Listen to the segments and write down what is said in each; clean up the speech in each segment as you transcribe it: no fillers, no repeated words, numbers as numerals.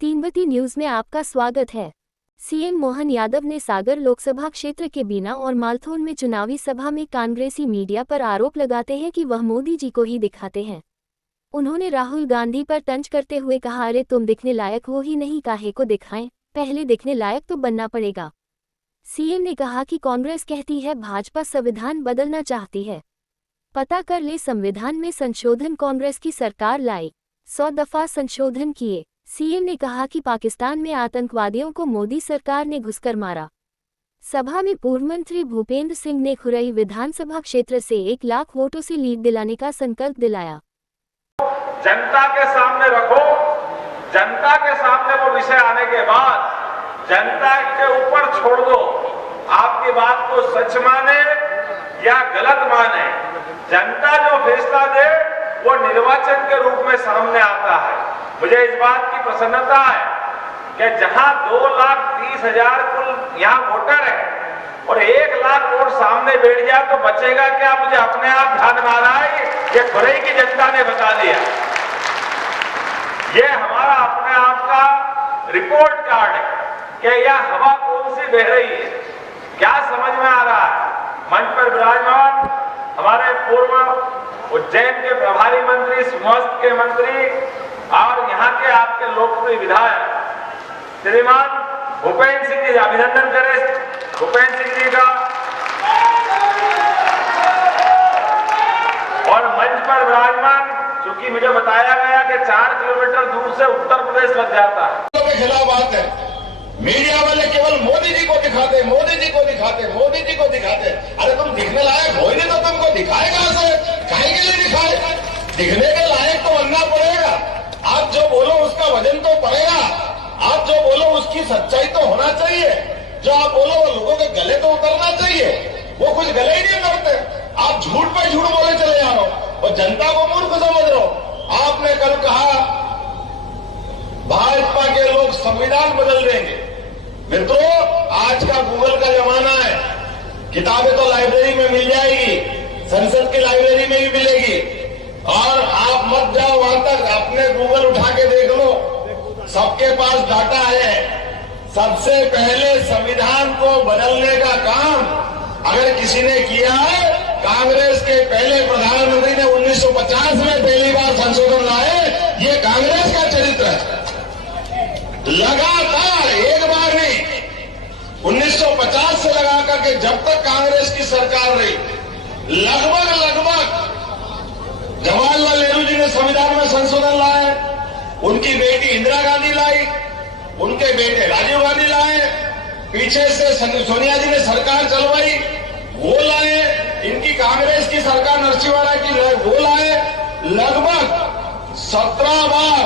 तीनवती news में आपका स्वागत है। सीएम मोहन यादव ने सागर लोकसभा क्षेत्र के बीना और मालथोन में चुनावी सभा में कांग्रेसी मीडिया पर आरोप लगाते हैं कि वह मोदी जी को ही दिखाते हैं। उन्होंने राहुल गांधी पर तंज करते हुए कहा, अरे तुम दिखने लायक हो ही नहीं, काहे को दिखाएं, पहले दिखने लायक तो बनना पड़ेगा। सीएम ने कहा कि कांग्रेस कहती है भाजपा संविधान बदलना चाहती है, पता कर ले संविधान में संशोधन कांग्रेस की सरकार लाई, 100 दफा संशोधन किए। सीएम ने कहा कि पाकिस्तान में आतंकवादियों को मोदी सरकार ने घुसकर मारा। सभा में पूर्व मंत्री भूपेंद्र सिंह ने खुरई विधानसभा क्षेत्र से 1 लाख वोटों से लीड दिलाने का संकल्प दिलाया। जनता के सामने रखो, जनता के सामने वो विषय आने के बाद जनता के ऊपर छोड़ दो, आपकी बात को सच माने या गलत माने, जनता जो फैसला दे वो निर्वाचन के रूप में सामने आता है। मुझे इस बात की प्रसन्नता है कि जहां 2,30,000 कुल यहाँ वोटर है और 1 लाख वोट सामने बैठ जाए तो बचेगा क्या? मुझे अपने आप ध्यान में आ रहा है, ये खुरई की जनता ने बता दिया। ये हमारा अपने आप का रिपोर्ट कार्ड है कि यह हवा कौन सी बह रही है, क्या समझ में आ रहा है। मंच पर विराजमान हमारे पूर्व उज्जैन के प्रभारी मंत्री, समस्त के मंत्री और यहाँ के आपके लोकप्रिय विधायक श्रीमान भूपेंद्र सिंह जी, अभिनंदन करें भूपेंद्र सिंह जी का। और मंच पर विराजमान, क्योंकि मुझे बताया गया कि 4 किलोमीटर दूर से उत्तर प्रदेश लग जाता है। के खिलाफ बात है, मीडिया वाले केवल मोदी जी को दिखाते, मोदी जी को दिखाते, मोदी जी को दिखाते। अरे तुम दिखने लायक हो ही नहीं तो तुमको दिखाएगा से काहे के लिए दिखाए? दिखने के लायक तो बनना पड़ेगा। आप जो बोलो उसका वजन तो पड़ेगा, आप जो बोलो उसकी सच्चाई तो होना चाहिए, जो आप बोलो वो लोगों के गले तो उतरना चाहिए। वो कुछ गले ही नहीं करते, आप झूठ पे झूठ बोले चले जा रहे हो और जनता को मूर्ख समझ रहे हो। आपने कल कहा भाजपा के लोग संविधान बदल देंगे। मित्रों, आज का गूगल का जमाना है, किताबें तो लाइब्रेरी में मिल जाएगी, संसद की लाइब्रेरी में भी मिलेगी। और आप मत जाओ वहां तक, अपने गूगल उठा के देख लो, सबके पास डाटा है। सबसे पहले संविधान को बदलने का काम अगर किसी ने किया है, कांग्रेस के पहले प्रधानमंत्री ने 1950 में पहली बार संशोधन लाए। ये कांग्रेस का चरित्र है। लगातार एक बार नहीं, 1950 से लगा करके जब तक कांग्रेस की सरकार रही, लगभग जवाहरलाल नेहरू जी ने संविधान में संशोधन लाए, उनकी बेटी इंदिरा गांधी लाई, उनके बेटे राजीव गांधी लाए, पीछे से सोनिया जी ने सरकार चलवाई, वो लाए, इनकी कांग्रेस की सरकार नरसिंहवाला की वो लाए। लगभग 17 बार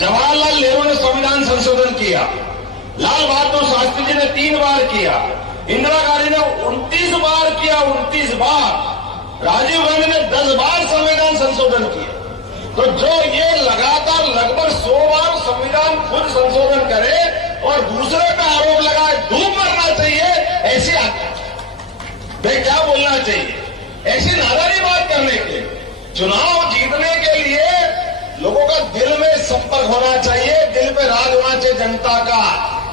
जवाहरलाल नेहरू ने संविधान संशोधन किया, लाल बहादुर शास्त्री जी ने 3 बार किया, इंदिरा गांधी ने 29 बार किया, 29 बार, राजीव गांधी ने 10 बार संविधान संशोधन किया। तो जो ये लगातार लगभग 100 बार संविधान खुद संशोधन करे और दूसरे पे आरोप लगाए, डूब मरना चाहिए, ऐसी भाई क्या बोलना चाहिए? ऐसी नादानी बात करने के लिए, चुनाव जीतने के लिए लोगों का दिल में संपर्क होना चाहिए, दिल पे राज होना चाहिए जनता का।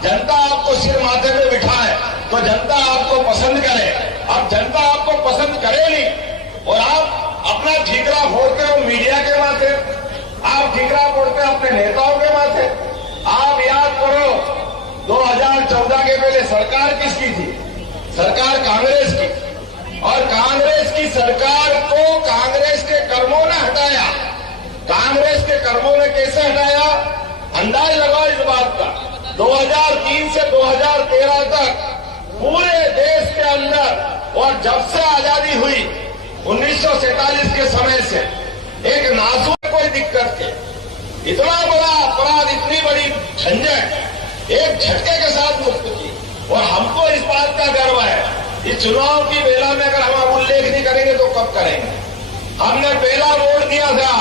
जनता आपको सिर माथे पे बिठाए तो जनता आपको पसंद करे। अब जनता आपको पसंद करे नहीं और आप अपना ठीकरा फोड़ते हो मीडिया के माथे, आप ठीकरा फोड़ते हो अपने नेताओं के माथे। आप याद करो 2014 के पहले सरकार किसकी थी? सरकार कांग्रेस की। और कांग्रेस की सरकार को कांग्रेस के कर्मों ने हटाया। कांग्रेस के कर्मों ने कैसे हटाया? अंदाज लगाओ इस बात का। 2003 से 2013 तक पूरे देश के अंदर, और जब से आजादी हुई 1947 के समय से, एक नाजुक कोई दिक्कत के इतना बड़ा अपराध, इतनी बड़ी झंझट एक झटके के साथ मुक्त की। और हमको इस बात का गर्व है, इस चुनाव की बेला में अगर हम उल्लेख नहीं करेंगे तो कब करेंगे? हमने पहला वोट दिया था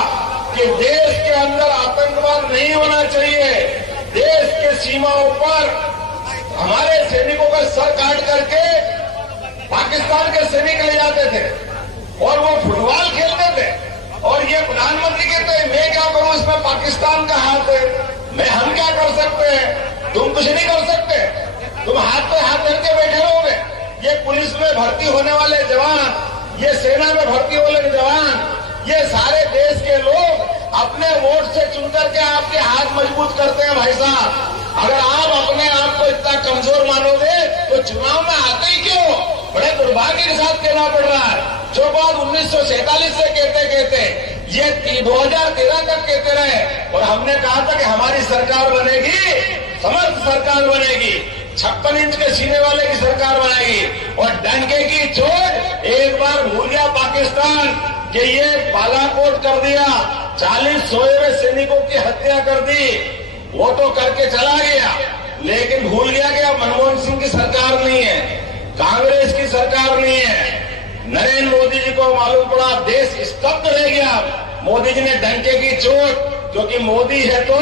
कि देश के अंदर आतंकवाद नहीं होना चाहिए। देश के सीमाओं पर हमारे सैनिकों का सर काट करके पाकिस्तान के सैनिक ले जाते थे और वो फुटबॉल खेलते थे। और ये प्रधानमंत्री कहते हैं मैं क्या करूं, इसमें पाकिस्तान का हाथ है। हम क्या कर सकते हैं? तुम कुछ नहीं कर सकते। तुम हाथ पे हाथ धर के बैठे रहोगे। ये पुलिस में भर्ती होने वाले जवान, ये सेना में भर्ती होने वाले जवान, ये सारे देश के लोग अपने वोट से चुन करके आपके हाथ मजबूत करते हैं। भाई साहब, अगर आप अपने आप को इतना कमजोर मानोगे तो चुनाव में आते ही क्यों? बड़े दुर्भाग्य के साथ कहना पड़ रहा है। जो बात 1947 से कहते ये 2013 तक कहते रहे, और हमने कहा था कि हमारी सरकार बनेगी, समर्थ सरकार बनेगी, 56 इंच के सीने वाले की सरकार बनेगी। और डंके की चोट एक बार भूल गया पाकिस्तान कि ये बालाकोट कर दिया, 40 सोए हुए सैनिकों की हत्या कर दी, वो तो करके चला गया, लेकिन भूल गया कि अब मनमोहन सिंह की सरकार नहीं है, कांग्रेस की सरकार नहीं है। नरेंद्र मोदी जी को मालूम पड़ा, देश स्तब्ध रह गया। मोदी जी ने डंके की चोट, क्योंकि मोदी है तो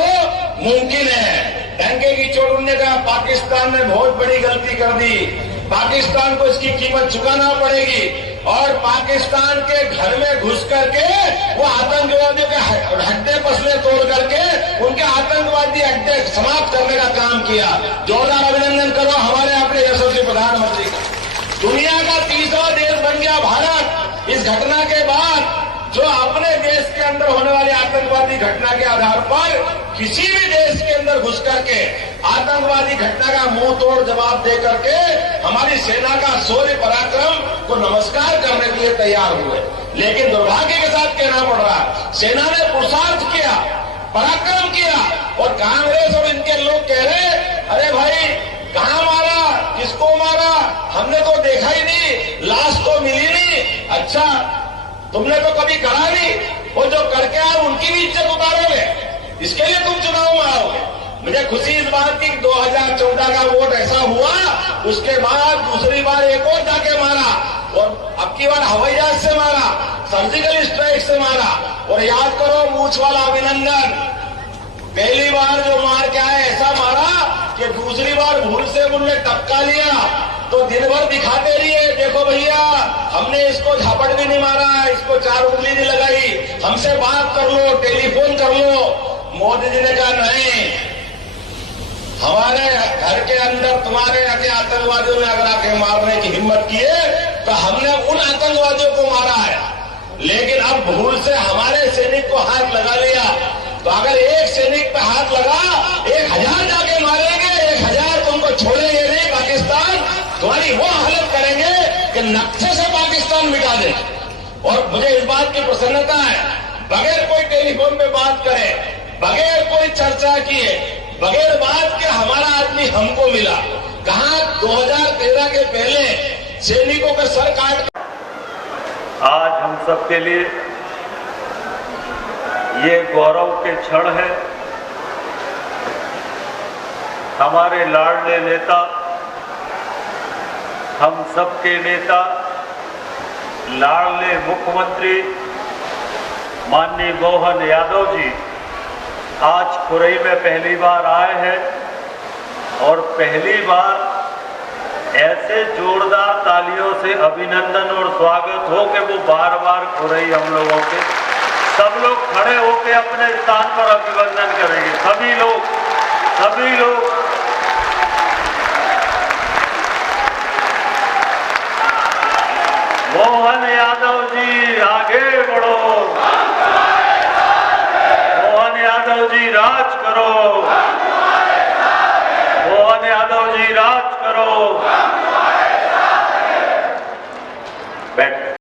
मुमकिन है, डंके की चोट उन्होंने कहा पाकिस्तान ने बहुत बड़ी गलती कर दी, पाकिस्तान को इसकी कीमत चुकाना पड़ेगी। और पाकिस्तान के घर में घुस करके वो आतंकवादियों के हड्डे पसले तोड़ करके उनके आतंकवादी अड्डे समाप्त करने का काम किया। जोरदार अभिनंदन करो हमारे अपने यशस्वी प्रधानमंत्री का। दुनिया का तीसरा देश बन गया भारत इस घटना के बाद, जो अपने देश के अंदर होने वाली आतंकवादी घटना के आधार पर किसी भी देश के अंदर घुस करके आतंकवादी घटना का मुंह तोड़ जवाब दे करके हमारी सेना का शौर्य पराक्रम को नमस्कार करने के लिए तैयार हुए। लेकिन दुर्भाग्य के साथ कहना पड़ रहा है, सेना ने पुरुषार्थ किया, पराक्रम किया, और कांग्रेस और इनके लोग कह रहे अरे भाई कहां मारा, किसको मारा, हमने तो देखा ही नहीं, लाश तो मिली नहीं। अच्छा, तुमने तो कभी करा नहीं, वो जो करके आए उनकी भी इज्जत उतारोगे, इसके लिए तुम चुनाव में आओगे। मुझे खुशी इस बात की 2014 का वोट ऐसा हुआ, उसके बाद दूसरी बार एक और जाके मारा, और अब की बार हवाई जहाज से मारा, सर्जिकल स्ट्राइक से मारा। और याद करो मूछ वाला अभिनंदन, पहली बार जो मार के आए ऐसा मारा कि दूसरी बार भूल से उनने टपका लिया तो दिन भर दिखाते रहिए, देखो भैया हमने इसको झापड़ भी नहीं मारा, इसको 4 उंगली नहीं लगाई, हमसे बात कर लो, टेलीफोन कर लो। मोदी जी ने कहा नहीं, हमारे घर के अंदर तुम्हारे आतंकवादियों ने अगर आके मारने की हिम्मत की है तो हमने उन आतंकवादियों को मारा है, लेकिन अब भूल से हमारे सैनिक को हाथ लगा लिया, तो अगर एक सैनिक पे हाथ लगा 1000 जाके मारेंगे, 1000 तुमको छोड़ेंगे नहीं। पाकिस्तान तुम्हारी वो हालत करेंगे कि नक्शे से पाकिस्तान मिटा दे। और मुझे इस बात की प्रसन्नता है, बगैर कोई टेलीफोन पे बात करे, बगैर कोई चर्चा किए, बगैर बात के हमारा आदमी हमको मिला। कहा 2013 के पहले सैनिकों का सर काट। आज हम सबके लिए ये गौरव के क्षण है, हमारे लाडले नेता, हम सबके नेता, लाडले मुख्यमंत्री माननीय मोहन यादव जी आज खुरई में पहली बार आए हैं, और पहली बार ऐसे जोरदार तालियों से अभिनंदन और स्वागत हो कि वो बार बार खुरई हम लोगों के सब लोग खड़े होकर अपने स्थान पर अभिनंदन करेंगे। सभी लोग मोहन यादव जी आगे बढ़ो, मोहन यादव जी राज करो।